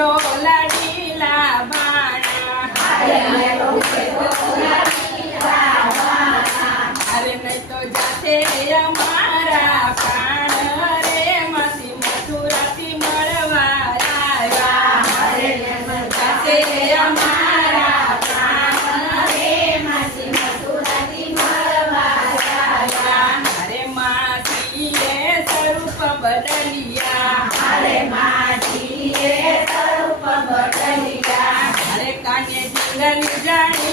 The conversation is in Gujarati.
લાડીલા ભાણા અરે નહીં તો જાતે અમારા પ્રાણ રે માસી મથુરાથી મળવા આવ્યા જાતે અમારા પ્રાણ રે માસી મથુરાથી મળવા આવ્યા અરે માસીએ સ્વરૂપ બદલિયા અરે માસીએ સ્વરૂપ બદલિયા અરે કાને જીંગલી જાણી